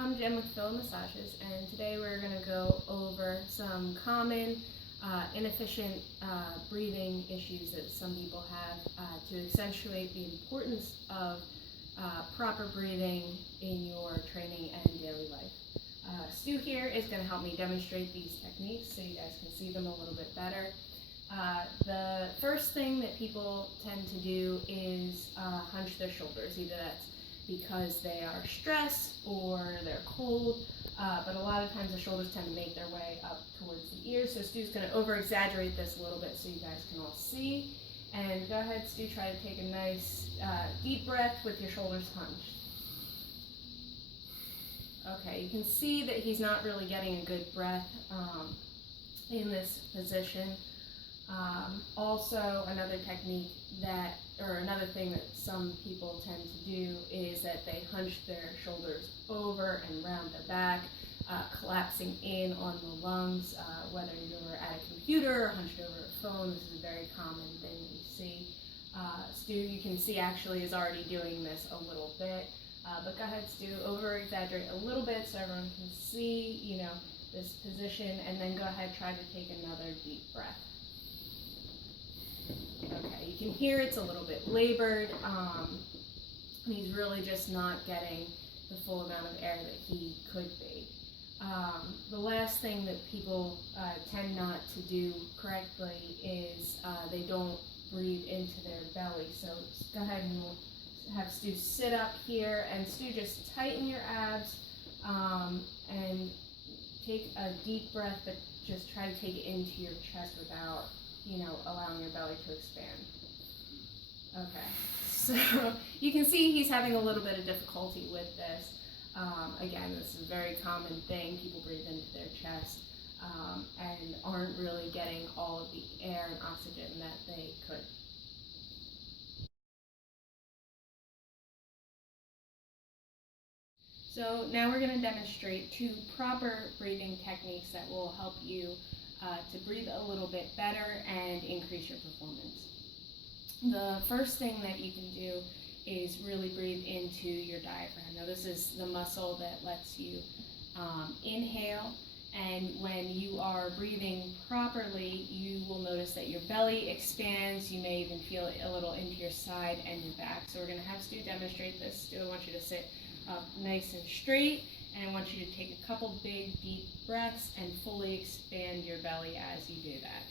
I'm Jen with Phila Massages, and today we're going to go over some common inefficient breathing issues that some people have to accentuate the importance of proper breathing in your training and daily life. Stu here is going to help me demonstrate these techniques so you guys can see them a little bit better. The first thing that people tend to do is hunch their shoulders. Either that's because they are stressed or they're cold, but a lot of times the shoulders tend to make their way up towards the ears. So Stu's going to over-exaggerate this a little bit so you guys can all see. And go ahead, Stu, try to take a nice deep breath with your shoulders hunched. Okay, you can see that he's not really getting a good breath in this position. Also, another technique another thing that some people tend to do is that they hunch their shoulders over and round their back, collapsing in on the lungs, whether you're at a computer or hunched over a phone. This is a very common thing you see. Stu, you can see actually is already doing this a little bit, but go ahead, Stu, over-exaggerate a little bit so everyone can see, this position, and then go ahead, try to take another deep breath. Okay, you can hear it's a little bit labored. He's really just not getting the full amount of air that he could be. The last thing that people tend not to do correctly is they don't breathe into their belly. So go ahead and have Stu sit up here, and Stu, just tighten your abs and take a deep breath, but just try to take it into your chest without allowing your belly to expand. Okay, so you can see he's having a little bit of difficulty with this. Again, this is a very common thing. People breathe into their chest and aren't really getting all of the air and oxygen that they could. So now we're going to demonstrate 2 proper breathing techniques that will help you to breathe a little bit better and increase your performance. The first thing that you can do is really breathe into your diaphragm. Now this is the muscle that lets you inhale, and when you are breathing properly, you will notice that your belly expands. You may even feel it a little into your side and your back. So we're going to have Stu demonstrate this. Stu, I want you to sit up nice and straight, and I want you to take a couple big deep breaths and fully expand your belly as you do that.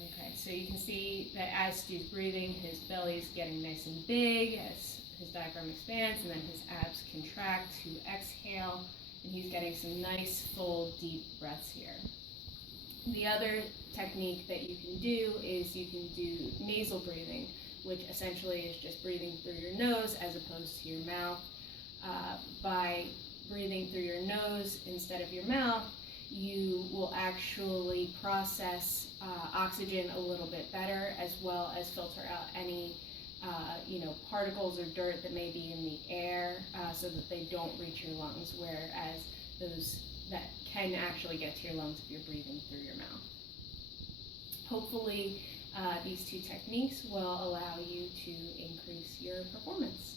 Okay, so you can see that as Stu's breathing, his belly is getting nice and big as his diaphragm expands, and then his abs contract to exhale, and he's getting some nice full deep breaths here. The other technique that you can do is you can do nasal breathing, which essentially is just breathing through your nose as opposed to your mouth. By breathing through your nose instead of your mouth, you will actually process oxygen a little bit better, as well as filter out any particles or dirt that may be in the air so that they don't reach your lungs, whereas those that can actually get to your lungs if you're breathing through your mouth. Hopefully these 2 techniques will allow you to increase your performance.